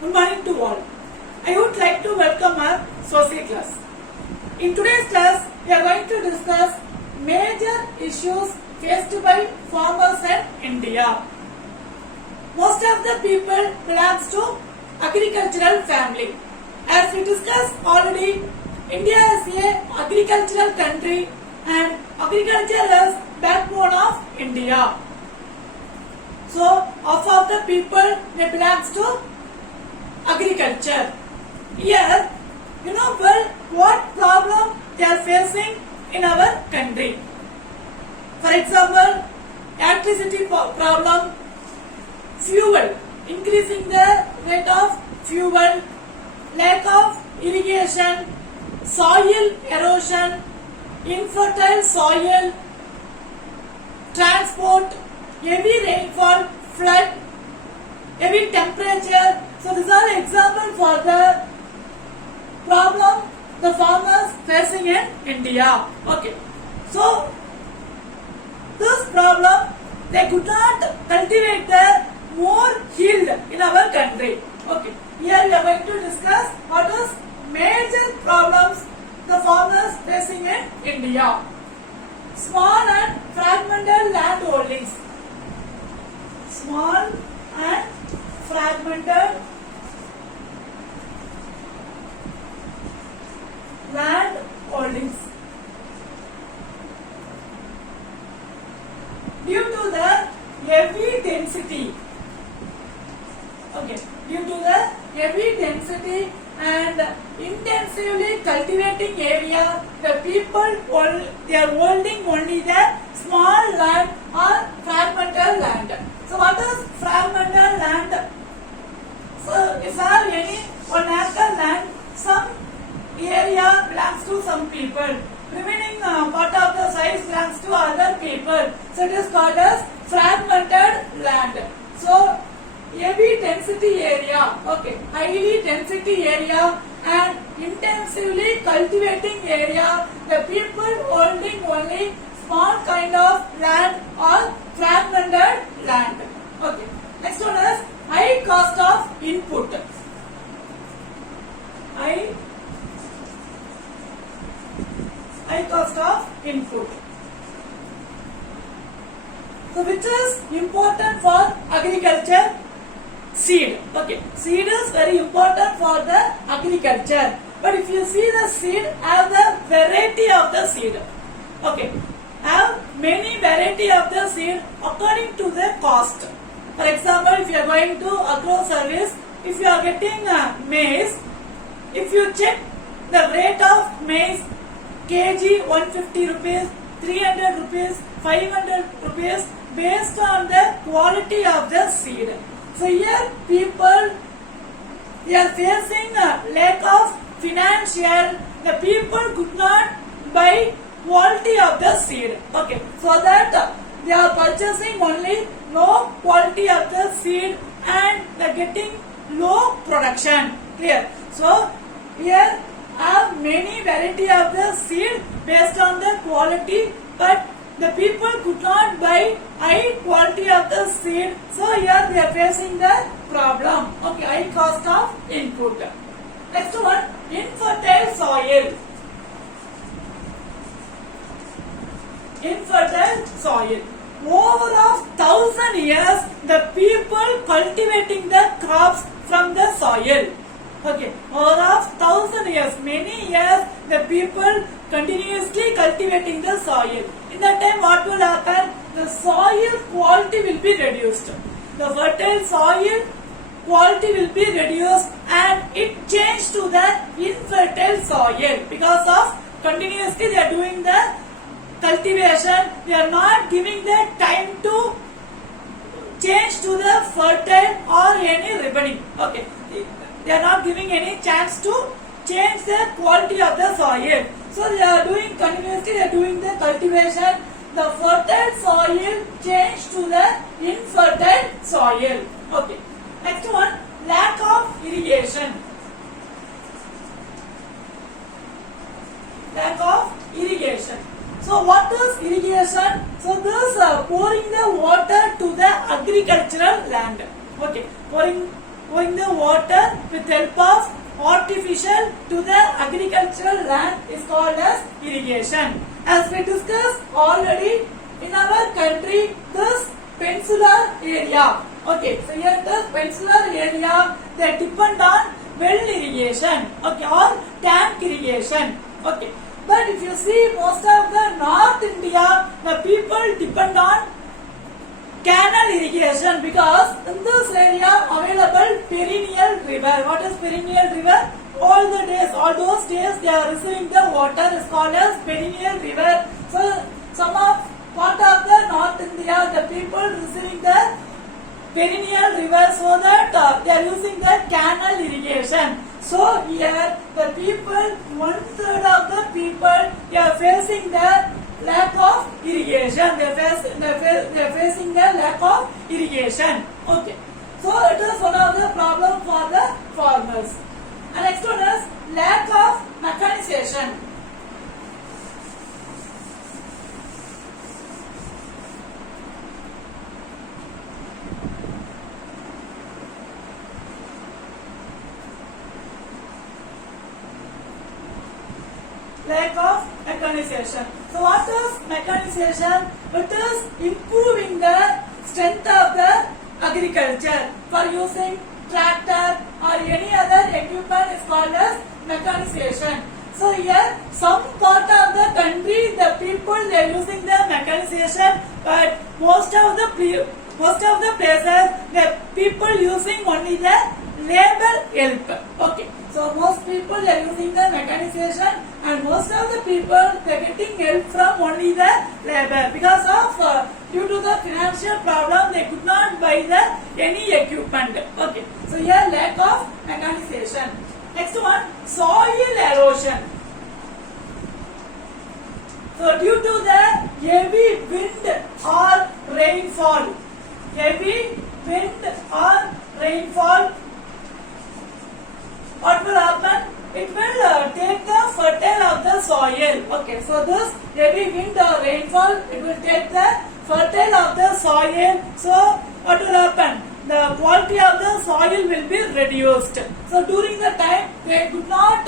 Good morning to all. I would like to welcome our social class. In today's class, we are going to discuss major issues faced by farmers in India. Most of the people belongs to agricultural family. As we discussed already, India is a agricultural country and agriculture is backbone of India. So, half of the people they belongs to agriculture. Here, you know well what problem they are facing in our country. For example, electricity problem, fuel, increasing the rate of fuel, lack of irrigation, soil erosion, infertile soil, transport, heavy rainfall, flood, heavy temperature. So these are examples for the problem the farmers facing in India. Okay. So this problem they could not cultivate the more yield in our country. Okay. Here we are going to discuss what is major problems the farmers facing in India. Small and fragmented land holdings. Small and fragmented land holdings. Due to the heavy density, due to the heavy density and intensively cultivating area, the people they are holding only the small land or fragmented land. So what is fragmented land? So if I have any 1 acre land, some area belongs to some people, remaining part of the size belongs to other people. So it is called as fragmented land. So heavy density area, highly density area and intensively cultivating area, the people holding only small kind of land or fragmented land. Next one is high cost of input. High cost of input. So which is important for agriculture? Seed. Seed is very important for the agriculture. But if you see the seed, have the variety of the seed. Have many variety of the seed according to the cost. For example, if you are going to agro service, if you are getting maize, if you check the rate of maize, kg 150 rupees, 300 rupees, 500 rupees based on the quality of the seed. So here people they are facing a lack of financial. The people could not buy quality of the seed. So that they are purchasing only low quality of the seed and they are getting low production. Clear? So here have many variety of the seed based on the quality, but the people could not buy high quality of the seed. So here they are facing the problem. High cost of input. Next one, infertile soil. Infertile soil. Over of 1,000 years, the people cultivating the crops from the soil. Over of 1,000 years, many years, the people continuously cultivating the soil. In that time, what will happen? The soil quality will be reduced. The fertile soil quality will be reduced and it changed to the infertile soil because of continuously they are doing the cultivation. They are not giving the time to change to the fertile or any ripening. They are not giving any chance to change the quality of the soil. So they are doing continuously, they are doing the cultivation. The fertile soil changed to the infertile soil. Next one, lack of irrigation. Lack of irrigation. So what is irrigation? So this pouring the water to the agricultural land. Pouring flowing the water with help of artificial to the agricultural land is called as irrigation. As we discussed already, in our country, this peninsular area, okay, so here this peninsular area, they depend on well irrigation, okay, or tank irrigation, okay. But if you see most of the North India, the people depend on canal irrigation because in this area available perennial river. What is perennial river? All those days they are receiving the water is called as perennial river. So some of part of the North India, the people receiving the perennial river so that they are using the canal irrigation. So here the people, 1/3 of the people, they are facing the lack of irrigation. They are facing the lack of irrigation. Okay. So it is one of the problem for the farmers. And next one is lack of mechanization. Lack of mechanization. So what is mechanization? It is improving the strength of the agriculture. For using tractor or any other equipment is called as mechanization. So here some part of the country the people they are using the mechanization, but most of the places the people using only the labor help. Okay. So most people are using the mechanization and most of the people they are getting help from only the labor because of due to the financial problem they could not buy the any equipment. Okay. So here lack of mechanization. Next one, soil erosion. So due to the heavy wind or rainfall, what will happen? It will take the fertile of the soil. Okay, so this heavy wind or rainfall, it will take the fertile of the soil. So what will happen? The quality of the soil will be reduced. So during the time they could not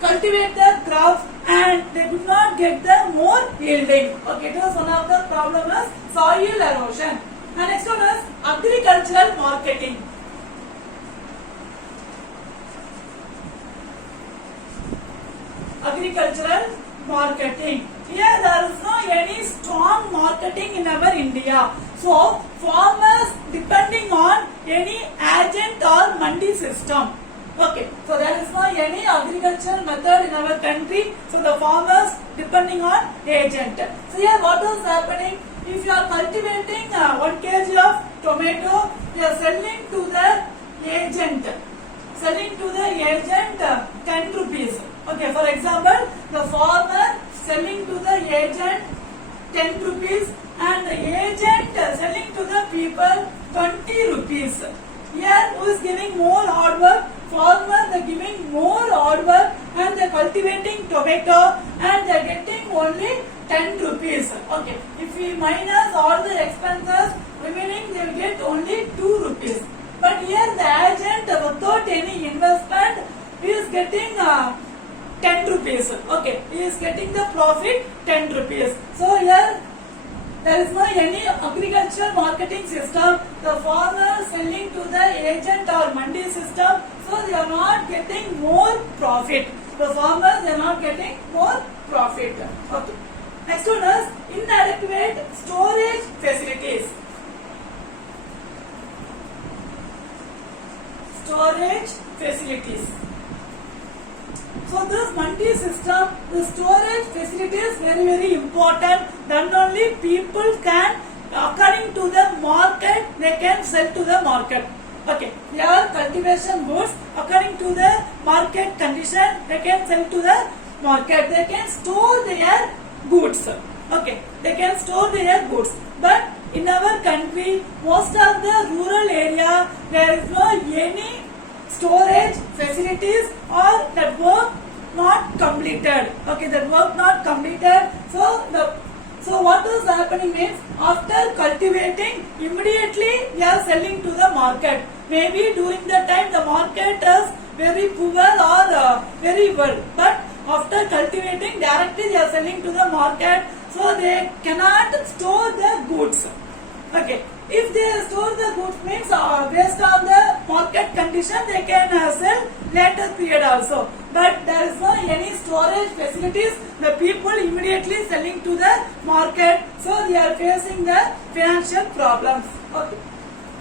cultivate the crops and they could not get the more yielding. Okay, it was one of the problems, soil erosion. And next one is agricultural marketing. Agricultural marketing. Here there is no any strong marketing in our India. So farmers depending on any agent or mandi system. Okay, so there is no any agricultural method in our country. So the farmers depending on agent. So here what is happening? If you are cultivating 1 kg of tomato, you are selling to the agent. 10 rupees. Okay, for example, the farmer selling to the agent 10 rupees and the agent selling to the people 20 rupees. Here who is giving more hard work? Farmer they giving more hard work and they cultivating tomato and they are getting only 10 rupees. Okay, if we minus all the expenses, remaining they will get only 2 rupees. But here the agent without any investment is getting 10 rupees. Okay, he is getting the profit 10 rupees. So here there is no any agricultural marketing system. The farmer selling to the agent or mandi system, so they are not getting more profit. The farmers they are not getting more profit. Okay. Next one is inadequate storage facilities. Storage facilities. So this mandi system, the storage facility is very important. Then only people can, according to the market, they can sell to the market. Okay, their cultivation goods, according to the market condition, they can sell to the market. They can store their goods. Okay, they can store their goods. But in our country, most of the rural area, there is no any storage facilities or that work not completed. Okay, that work not completed. So the So what is happening means after cultivating, immediately we are selling to the market. Maybe during the time the market is very poor or very well, but after cultivating directly they are selling to the market, so they cannot store the goods. Okay, if they store the goods means based on the market condition they can sell later period also, but there is no any storage facilities, the people immediately selling to the market, so they are facing the financial problems. Okay,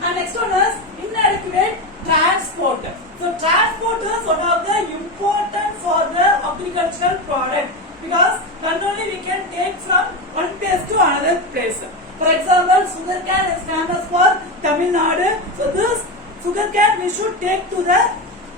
and next one is inadequate transport. So transport is one of the important for the agricultural product, because not only we can take from one place to another place. For example, sugarcane is famous for Tamil Nadu. So this sugarcane we should take to the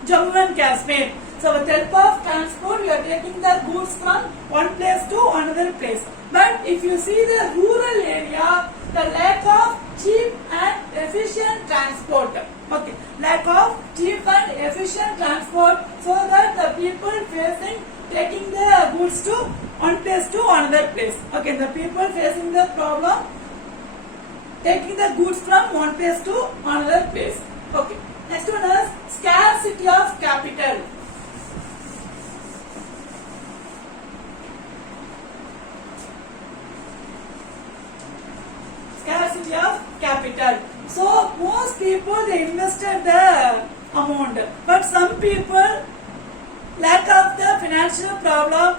Jammu and Kashmir. So with help of transport, we are taking the goods from one place to another place. But if you see the rural area, the lack of cheap and efficient transport. Okay, lack of cheap and efficient transport, so that the people facing taking the goods to one place to another place. Okay, the people facing the problem taking the goods from one place to another place. Okay, next one is scarcity of capital. Scarcity of capital. So most people they invested the amount, but some people lack of the financial problem,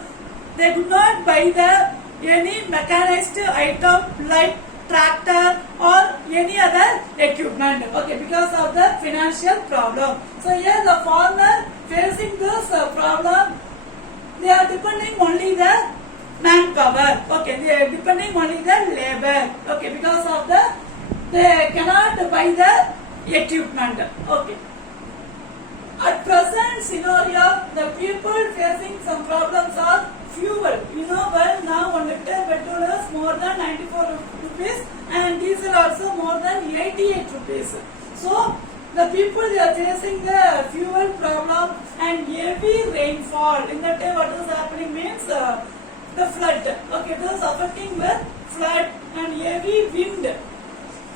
they could not buy the any mechanized item like tractor or any other equipment. Okay, because of the financial problem. So here the farmer facing this problem, they are depending only the manpower. Okay, they are depending only the labor. Okay, because of the they cannot buy the equipment. Okay. At present scenario, the people facing some problems are fuel. You know, well now 1 liter petrol is more than 94 rupees and diesel also more than 88 rupees. So the people they are facing the fuel problem and heavy rainfall. In that time what is happening means the flood. Okay, it is affecting with flood and heavy wind.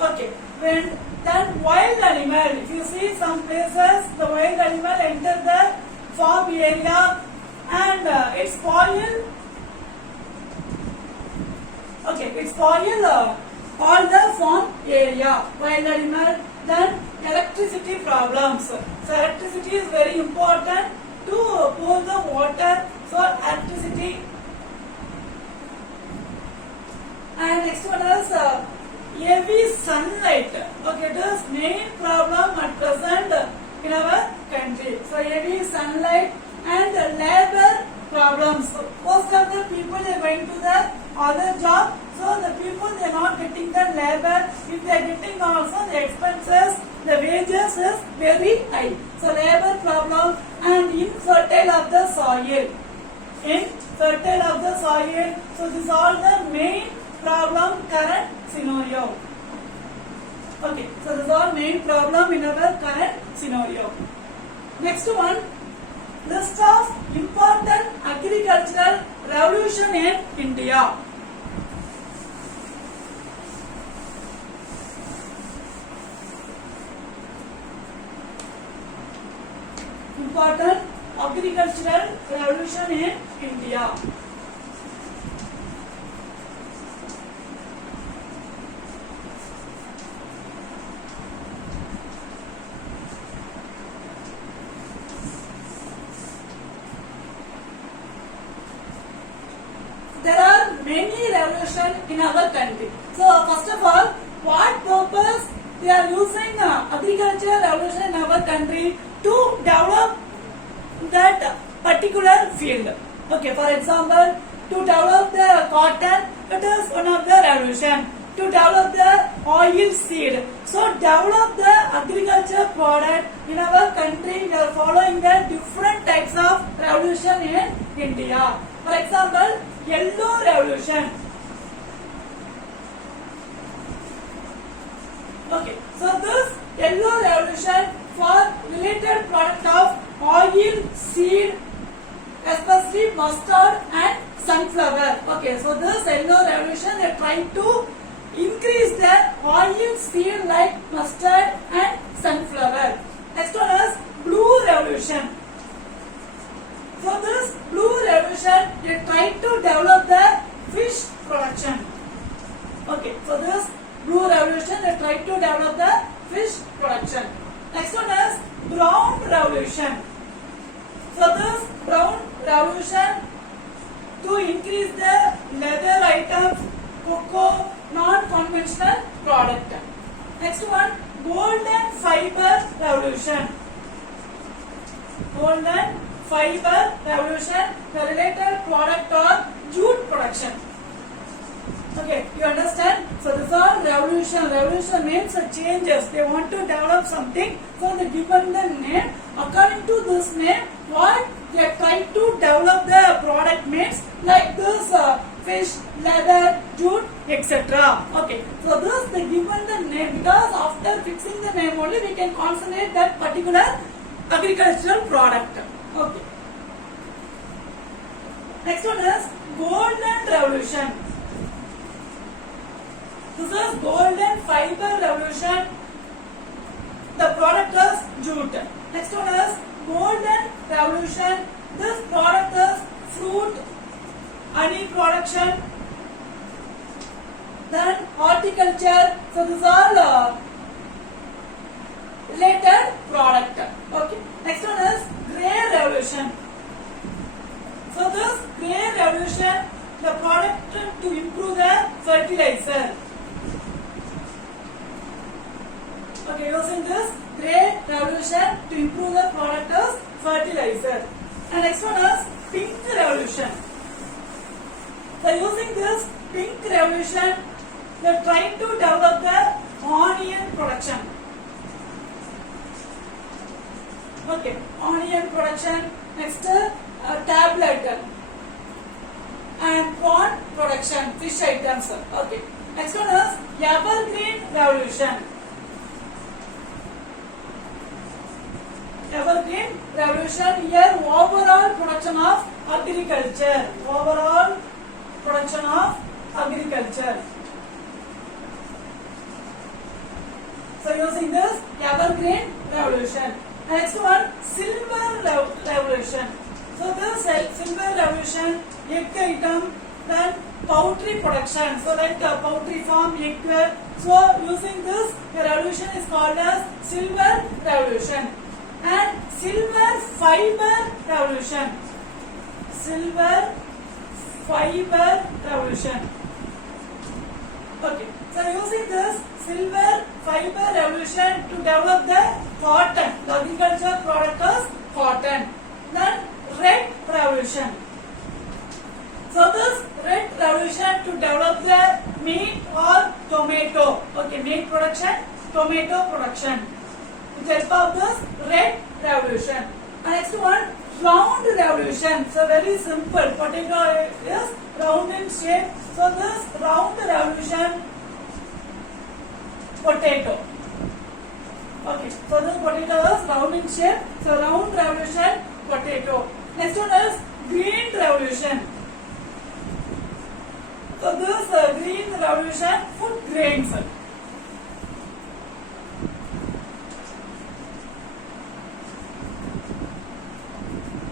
Okay, wind. Then wild animal. If you see some places, the wild animal enter the farm area and it spoil. Okay, it spoil all the farm area. Wild animal. Then electricity problems. So electricity is very important to pour the water. So electricity. And next one is heavy sunlight. Okay, it is main problem at present in our country. So heavy sunlight and labor problems. So most of the people are going to the other job. So the people they are not getting the labor. If they are getting also the expenses, the wages is very high. So labor problem and infertile of the soil. Infertile of the soil. So these are the main problem current scenario. Okay, so this is our main problem in our current scenario. Next one, list of important agricultural revolution in India. Important agricultural revolution in India. There are many revolutions in our country. So first of all, what purpose they are using agricultural revolution in our country to develop that particular field. Okay, for example, to develop the cotton, it is one of the revolution. To develop the oil seed. So develop the agriculture product in our country. We are following the different types of revolution in India. For example, yellow revolution. Okay, so this yellow revolution for product of oil, seed, especially mustard and sunflower. Okay, so this yellow revolution, they tried to increase the oil seed like mustard and sunflower. Next one is blue revolution. So this blue revolution, they tried to develop the fish production. Okay, so this blue revolution, they tried to develop the fish production. Next one is brown revolution. So this brown revolution, to increase the leather items, cocoa, non-conventional product. Next one, golden fiber revolution. Golden fiber revolution, the related product or jute production. Okay, you understand? So this are revolution. Revolution means changes. They want to develop something, so they given the name. According to this name, what they try to develop the product means like this fish, leather, jute, etc. Okay, so this they given the name because after fixing the name only we can concentrate that particular agricultural product. Okay. Next one is golden revolution. This is golden fiber revolution. The product is jute. Next one is golden revolution. This product is fruit, honey production, then horticulture. So these are related product. Okay. Next one is grey revolution. So this grey revolution, the product to improve the fertilizer. Okay, using this grey revolution to improve the product as fertilizer. And next one is pink revolution. So using this pink revolution, they are trying to develop the onion production. Okay, onion production. Next, tablet and prawn production, fish items. Okay. Next one is evergreen revolution. Evergreen revolution, here overall production of agriculture. Overall production of agriculture. So using this evergreen revolution. Next one, silver revolution. So this silver revolution, egg item, then poultry production. So like poultry farm, egg. So using this, the revolution is called as silver revolution. And silver fiber revolution. Silver fiber revolution. Okay. So using this silver fiber revolution to develop the cotton. The agriculture product is cotton. Then red revolution. So this red revolution to develop the meat or tomato. Okay, meat production, tomato production. With the help of this red revolution. And next one, round revolution. So very simple. Potato is round in shape. So this round revolution, potato. Okay, so this potato is round in shape. So round revolution, potato. Next one is green revolution. So this green revolution, food grains.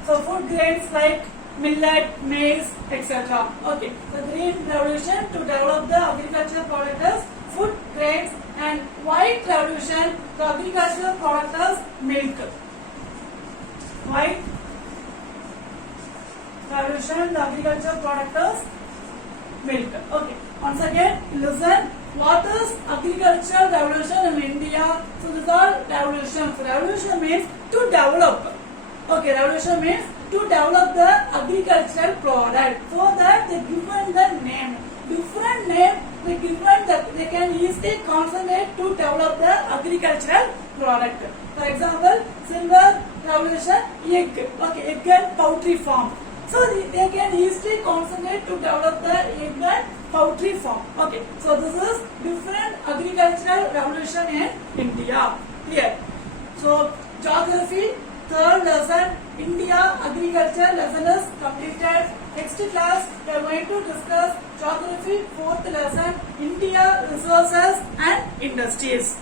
So food grains like millet, maize, etc. Okay. The green revolution to develop the agricultural product is food grains, and white revolution, the agricultural product is milk. White revolution, the agricultural product is milk. Okay. Once again, listen. What is agricultural revolution in India? So these are revolutions. Revolution means to develop. Okay, revolution means to develop the agricultural product. So that they given the name. Different name they given that they can easily concentrate to develop the agricultural product. For example, silver revolution, egg. Okay, egg and poultry farm. So they can easily concentrate to develop the egg and poultry farm. Okay, so this is different agricultural revolution in India. Clear? So geography, third lesson, India agriculture lesson is completed. Next class, we are going to discuss geography, fourth lesson, India, resources and industries.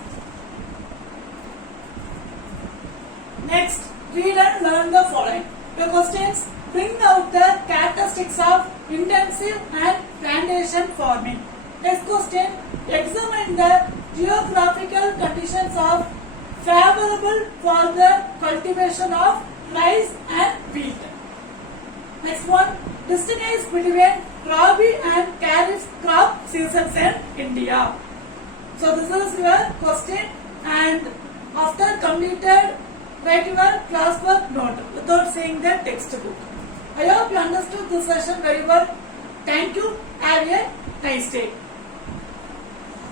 Next, read and learn the following. The questions: bring out the characteristics of intensive and plantation farming. Next question: examine the geographical conditions of favorable for the cultivation of rice and wheat. Next one: distinguish between Rabi and Kharif crop seasons in India. So this is your question, and after completed, write your classwork note without seeing the textbook. I hope you understood this session very well. Thank you. Have a nice day.